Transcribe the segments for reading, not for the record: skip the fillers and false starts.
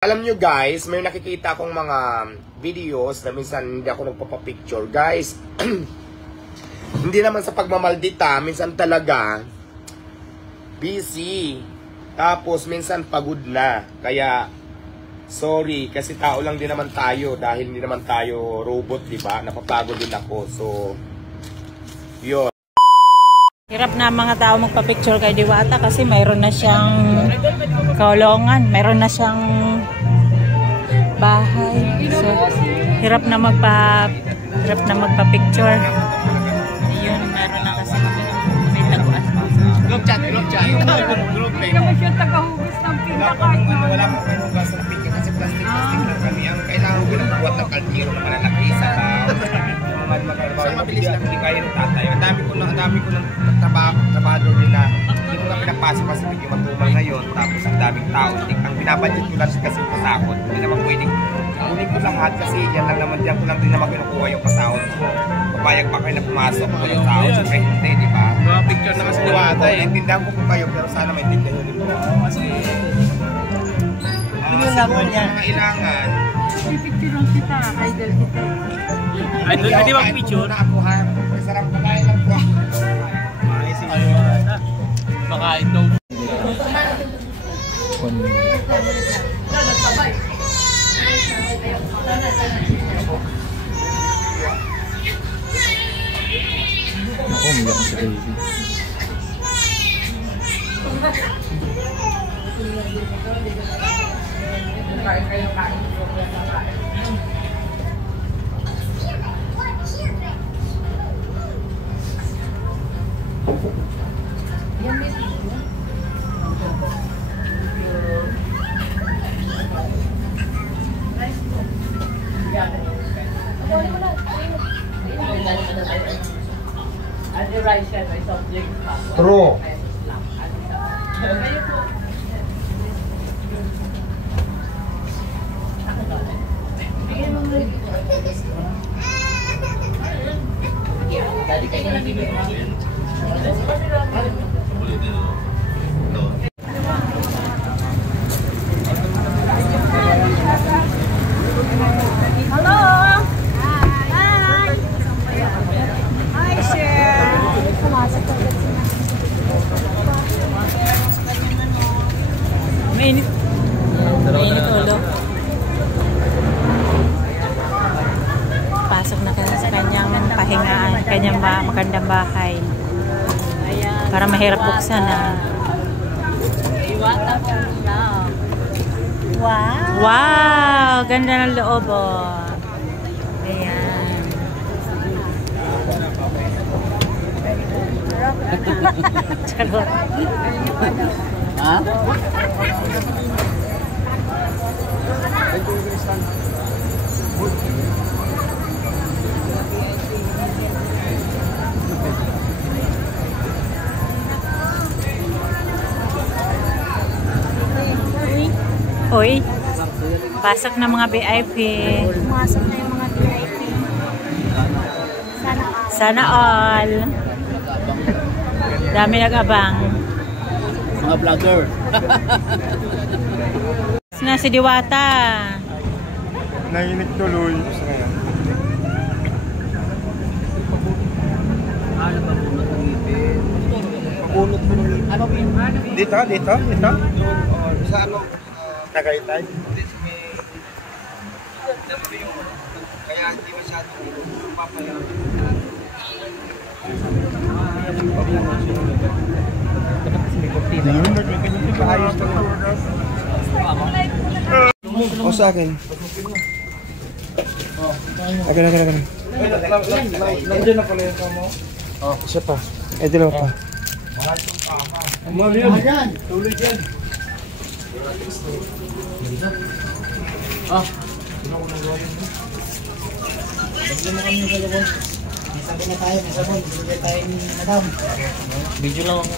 Alam nyo guys, may nakikita akong mga videos na minsan hindi ako nagpapapicture. Guys, hindi naman sa pagmamaldita, minsan talaga busy. Tapos minsan pagod na. Kaya, sorry, kasi tao lang din naman tayo dahil hindi naman tayo robot, diba? Napapagod din ako. So, yun. Hirap na mga tao magpa-picture kay Diwata kasi mayroon na siyang kaulungan, mayroon na siyang bahay. So, hirap na magpa-picture. Ayun, meron na kasi may taguan. Group chat. Group Hindi naman siya tagahugas ng pinta kahit na. Wala pa kayo hugas ng pinta kasi plastic lang kami. Ang kailangan ko ng buwat ng kaldero na malalaki sa so, mabilis lang, hindi kaya ng tatay. Ang dami ko ng trabador nila. Hindi ko na pinapasok kasi medyo matumal ngayon. Tapos ang daming tao. Ang binabadget ko lang kasi pasakot. Hindi naman pwedeng kunin ko lahat kasi yan lang naman diyan ko lang din naman kinukuha yung pasahod ko. Papayag pa kayo na pumasok ko yung sahod. So kahit hindi, di ba? Mga picture na kasi Diwata eh. Naintindihan ko po kayo pero sana maintindihan nyo din po. Kasi mga ilangan. Pipicture lang kita, idol kita. Idol, hindi ba picture? Na ako ha. Sarap pagkain lang po. Baka ito. Ako, umiyak ko sa baby. True. Mainit ulo. Pasok na kasi sa kanyang pahingaan, kanyang magandang bahay. Para mahirap buksan na. Wow! Wow! Ganda ng loob oh. Ayan. Charot. Ha? Uy, pasok na mga VIP. Pumasok na yung mga VIP. Sana all. Dami nag-abang. Mga vlogger. Na si Diwata. Nainig tuloy. Gusto na yan. Dito? Sa ano? Tagaytay? Kaya hindi masyadong papayaw. O sa akin. Akin. Nandiyan na pala yung kamo? Oh, isa pa. Ito lang pa. Ayan, tuloy dyan. Ah. Sabi na tayo, sabi tayo ni Madam. Video lang ako.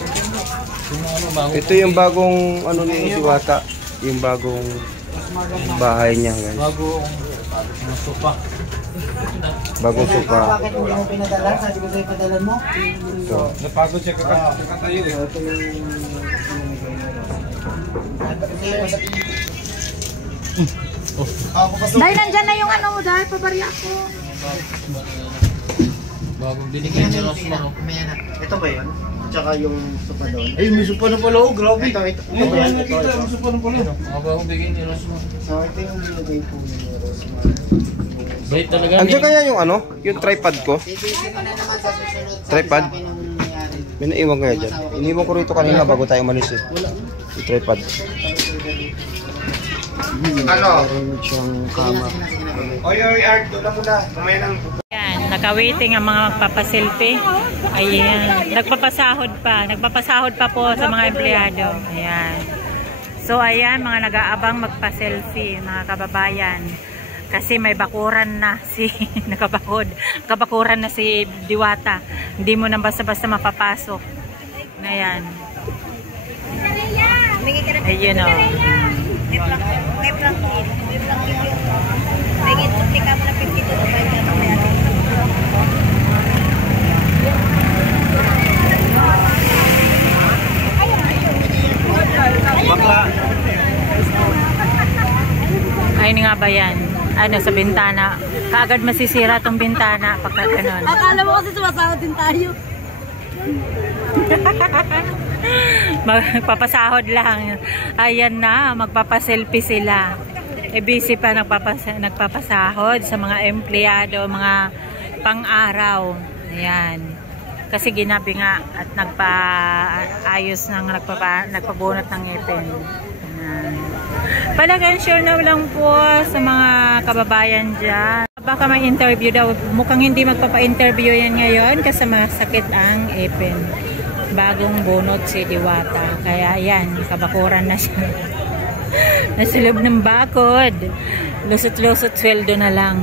Ito yung bagong ano ni Diwata. Yung bagong bahay niya guys. Bagong sopa. Bagong sopa. Bakit hindi mo pinadala? Sabi ko sa'yo padalan mo. Ito. Napagod siya kakatayo eh. Ito yung Dahil nandyan na yung ano, dahil pabarya ko. Bagong binigay ni Rosmar. Ito ba yun? Tsaka yung sopa doon? Ay, may supa na pala, oh, grabe. Ito. Ito ba yan nakita? May supa na pala. Bagong bigay ni Rosmar. So, ito yung binigay po ni Rosmar. Bait talaga. Andiyan kaya yung ano? Yung tripod ko? Sisisi ko na naman sa susunod. Tripod? Sa akin ang nangyari. May naiwan kaya dyan. Iniwan ko rito kanina bago tayo umalis eh. Yung tripod. Ano? Meron siyang kama. O yung art, doon lang muna. Mamaya nang... Yan, nakawaiting ang mga magpapaselfie. Ayan, nagpapasahod pa po sa mga empleyado. Ayan. So ayan, mga nag-aabang magpa-selfie, mga kababayan. Kasi may bakuran na si nakabakuran na si Diwata. Hindi mo na basta-basta mapapasok. Ayan. Ayun o. Ayun nga ba yan? Ano, sa bintana. Kaagad masisira tong bintana pagka ganun. Akala mo kasi sumasahod din tayo. Magpapasahod lang. Ayan na, magpapaselfie sila. Busy pa nagpapasahod sa mga empleyado, mga pang-araw. Ayan. Kasi ginabi nga at nagpa-ayos ng nagpabunot ng ngipin. Palagan sure na lang po sa mga kababayan dyan. Baka may interview daw. Mukhang hindi magpapa-interview yan ngayon kasi masakit ang ipin. Bagong bunot si Diwata. Kaya yan, kabakuran na siya. Nasa loob ng bakod. Lusot-lusot sweldo na lang.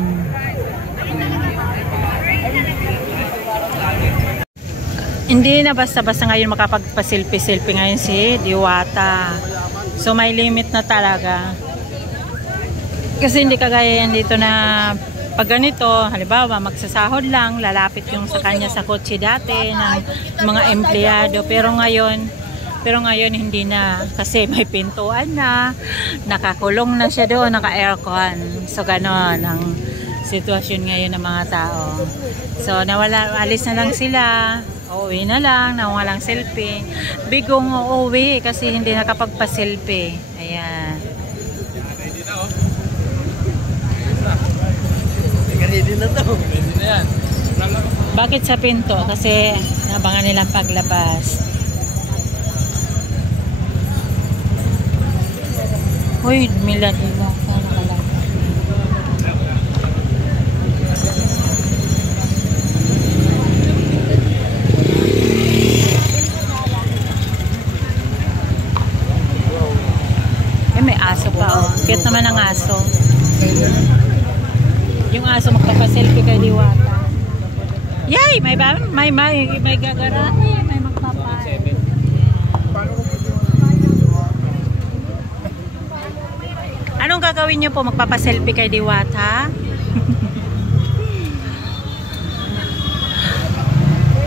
Hindi na basta-basta ngayon makapagpa-selfie-selfie ngayon si Diwata. So may limit na talaga. Kasi hindi kagaya yan dito na pag ganito, halimbawa magsasahod lang, lalapit yung sa kanya sa kotse dati ng mga empleyado. Pero ngayon hindi na kasi may pintuan na, nakakulong na siya doon, naka-aircon. So ganon ang sitwasyon ngayon ng mga tao. So alis na lang sila. Uuwi na lang, nawalang selfie. Bigong uuwi kasi hindi nakapagpa-selfie. Ayan. Ready na to. Ready na yan. Bakit sa pinto? Kasi nabangan nilang paglabas. Uy, Milan, iba. May aso pa, oh. Cute naman ang aso. Yung aso magpapaselfie kay Diwata. Yay! May gagarahe. May magpapay. Anong gagawin niyo po? Magpapaselfie kay Diwata?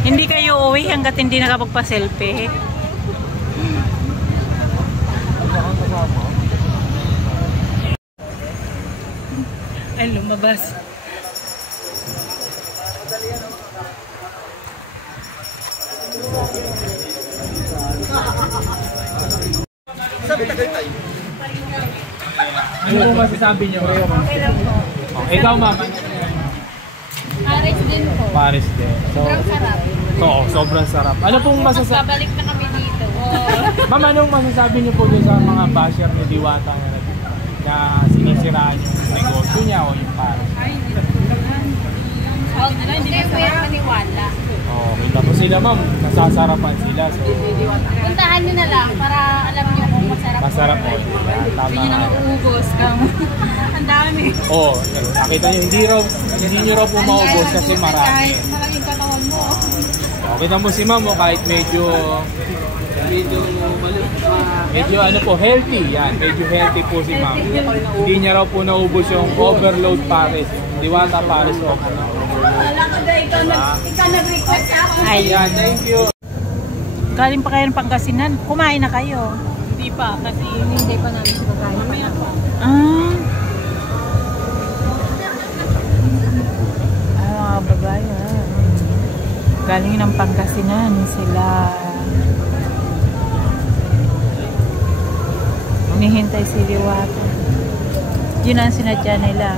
Hindi kayo uwi hanggat hindi nakapagpaselfie? Ay, lumabas. Ano po masasabi niyo? Okay lang po. Ikaw, ma'am. Paris din po. Paris din. Sobrang sarap. Sobrang sarap. Ano pong masasabi? Babalik na kami dito. Ma'am, anong masasabi niyo po dun sa mga basher ni Diwata na sinisiraan yung negosyo niya o yung Paris? Hindi po yan maniwala. Okay, tapos sila ma'am, nasasarapan sila. So, Puntahan nyo na lang para alam nyo kung masarap. masarap po. Tama. Hindi nyo na mauubos kang ang dami. Oo, nakita niyo, hindi niyo raw po maubos kasi marami. Kahit malaking katawan mo. Kita mo si ma'am, kahit medyo ano po, healthy yan. Medyo healthy po si ma'am. Hindi niya raw po naubos yung overload Paris. Diwata Paris o Ikaw nag-request ako. Ay, Ayan, thank you. galing pa kayo ng Pangasinan. Kumain na kayo. Hindi pa, kasi hindi pa namin sila kaya. Mamaya pa. Mga babayan. Galing ng Pangasinan sila. Umihintay si Diwata. Yun ang sinadya nila.